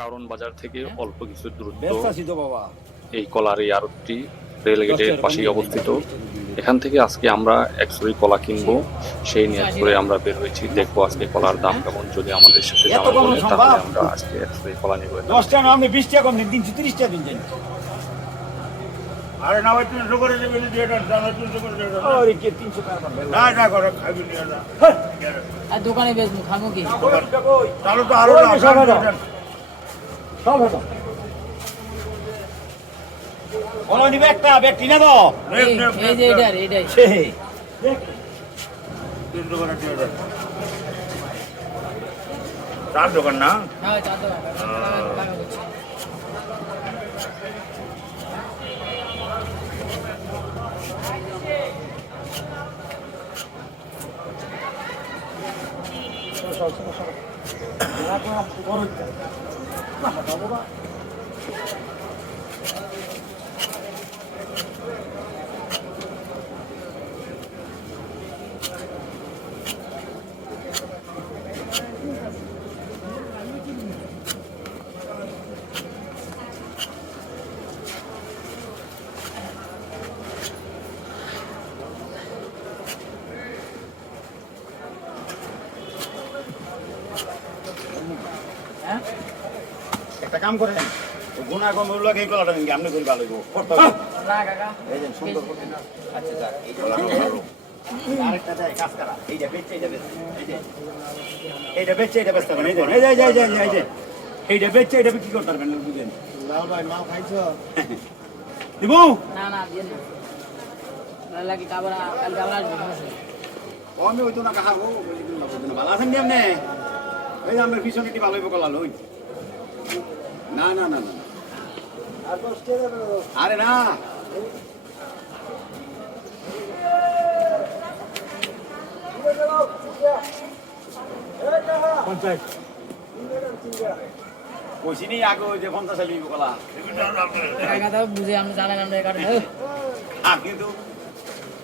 কারণ বাজার থেকে অল্প কিছু দূরত্ব এই কলার এই আড়তটি রেলগেটের পাশেই অবস্থিত। এখান থেকে আজকে আমরা একশোই কলা কিনবো। সেই নিয়ত করে আমরা বের হয়েছি। দেখব আজকে কলার দাম কেমন। যদি আমাদের সাথে তাহলে আমরা আজকে একশোই কলা নিবো। দশ টাকা আপনি বিশ টাকা কম দিন তিনশো তিরিশ টাকা দিন আরে না তিনশো করে দেবেন তিনশো করে দেবেন তিনশো টাকা না না করে খাবি নিয়ে না। আর দোকানে বেচবো খামো কি? তাহলে তো আরও সব। সব বলো নিবে একটা না এই যে এটার এটাই। ছে। তিনশো করে দিয়ে চার দোকান। না হ্যাঁ চার দোকান কামে করছি হ্যাঁ একটা কাম করেন। গুণা কম হলো এই কলাটা নিন আপনি করে ভালো করতে হবে। এই যে সুন্দর আচ্ছা যাক এই আরেকটা দেয় কাজ করা। এইটা এইটা বেচছে এই যে এইটা বেচছে এইটা বেচতে পারেন এই যে এই যে এই যে, এই যে, এইটা বেচছে এইটা বিক্রি করতে পারবেন বুঝেন লাল ভাই মাল খাইছো? দিব? না না দিয়ে না না লাগে কাবরা কাল কাবরা আসবে সমস্যা নেই। আমি ওই তো না কাহাবো ভালো আছেন কেমনে এই যে আমার পিছনে একটি ভালো হইব কলা লই না না না না আরে না। কইছি নি আগে ওই যে পঞ্চাশ কলা বুঝে আমরা জানেন আমরা কাটে আর কিন্তু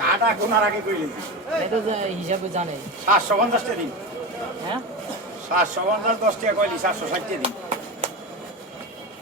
কাটা কোনার আগে কইলি এটা তো হিসাবে জানে। সাতশো পঞ্চাশটা দিন হ্যাঁ? সাতশো পঞ্চাশ দশ টাকা কইলি সাতশো ষাটটা দিন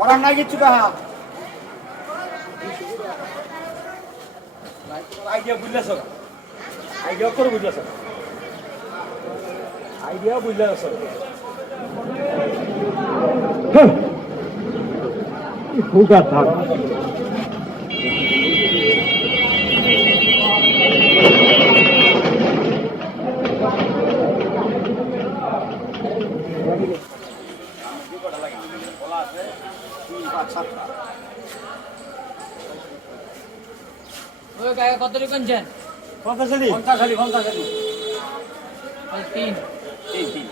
করার নাই কিছু কাহা। আইডিয়া বুঝলেছ? আইডিয়া করে বুঝলেছ? আইডিয়া বুঝলেছ? ফুকা থাক। ওই কাকা কত টাকা কিনছেন? পঞ্চাশ পঞ্চাশ পঞ্চাশ ওই তিন তিন তিন।